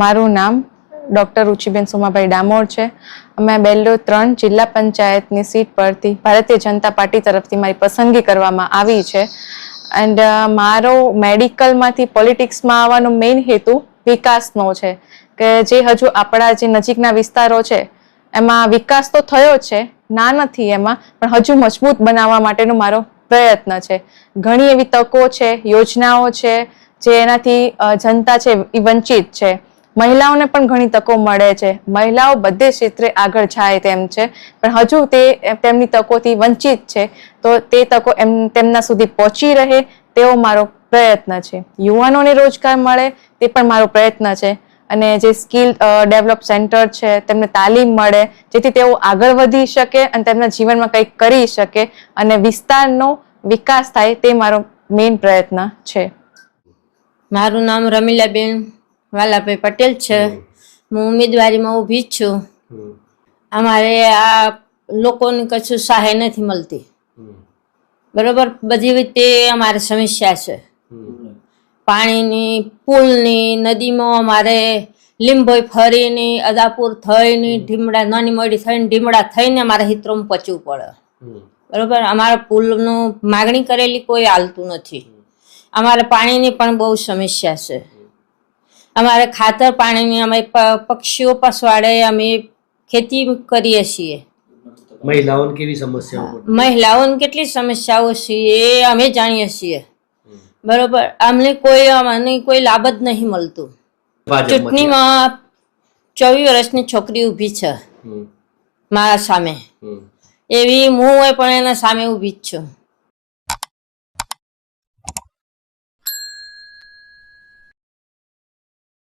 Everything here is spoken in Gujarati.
મારું નામ ડૉક્ટર રુચિબેન સોમાભાઈ ડામોર છે. અમે બેલ્લો 3 જિલ્લા પંચાયતની સીટ પરથી ભારતીય જનતા પાર્ટી તરફથી મારી પસંદગી કરવામાં આવી છે. એન્ડ મારો મેડિકલમાંથી પોલિટિક્સમાં આવવાનો મેઇન હેતુ વિકાસનો છે કે જે હજુ આપણા જે નજીકના વિસ્તારો છે એમાં વિકાસ તો થયો છે, ના નથી એમાં, પણ હજુ મજબૂત બનાવવા માટેનો મારો પ્રયત્ન છે. ઘણી એવી તકો છે, યોજનાઓ છે જે એનાથી જનતા છે એ વંચિત છે. મહિલાઓને પણ ઘણી તકો મળે છે. મહિલાઓ બધે ક્ષેત્રે આગળ જાય તેમ છે, પણ હજુ તે તેમની તકોથી વંચિત છે. તો તે તકો તેમના સુધી પહોંચી રહે તેવો મારો પ્રયત્ન છે. યુવાનોને રોજગાર મળે તે પણ મારો પ્રયત્ન છે. અને જે સ્કિલ ડેવલપ સેન્ટર છે તેમને તાલીમ મળે જેથી તેઓ આગળ વધી શકે અને તેમના જીવનમાં કંઈક કરી શકે અને વિસ્તારનો વિકાસ થાય તે મારો મેઇન પ્રયત્ન છે. મારું નામ રમીલાબેન વાલાભાઈ પટેલ છે. હું ઉમેદવારીમાં ઊભી જ છું. અમારે આ લોકોને કશું સહાય નથી મળતી. બરોબર, બધી રીતે અમારે સમસ્યા છે. પાણીની, પુલની, નદીમાં અમારે લીંબોઈ ફરીને, અદાપુર થઈને, ઢીમડા નાની મોડી થઈને, ઢીમડા થઈને અમારે હિત્રોમાં પચવું પડે. બરોબર, અમારા પુલનું માગણી કરેલી કોઈ હાલતું નથી. અમારે પાણીની પણ બહુ સમસ્યા છે. અમારે ખાતર પાણીની, અમે પક્ષીઓ પસવાડે અમે ખેતી કરીએ છીએ. મહિલાઓને કેવી સમસ્યાઓ? મહિલાઓને કેટલી સમસ્યાઓ છે એ અમે જાણીએ છીએ. બરોબર, અમને કોઈ લાભ જ નહીં મળતું. ચૂંટણીમાં 24 વર્ષની છોકરી ઊભી છે મારા સામે, એવી હું પણ એના સામે ઊભી જ છું.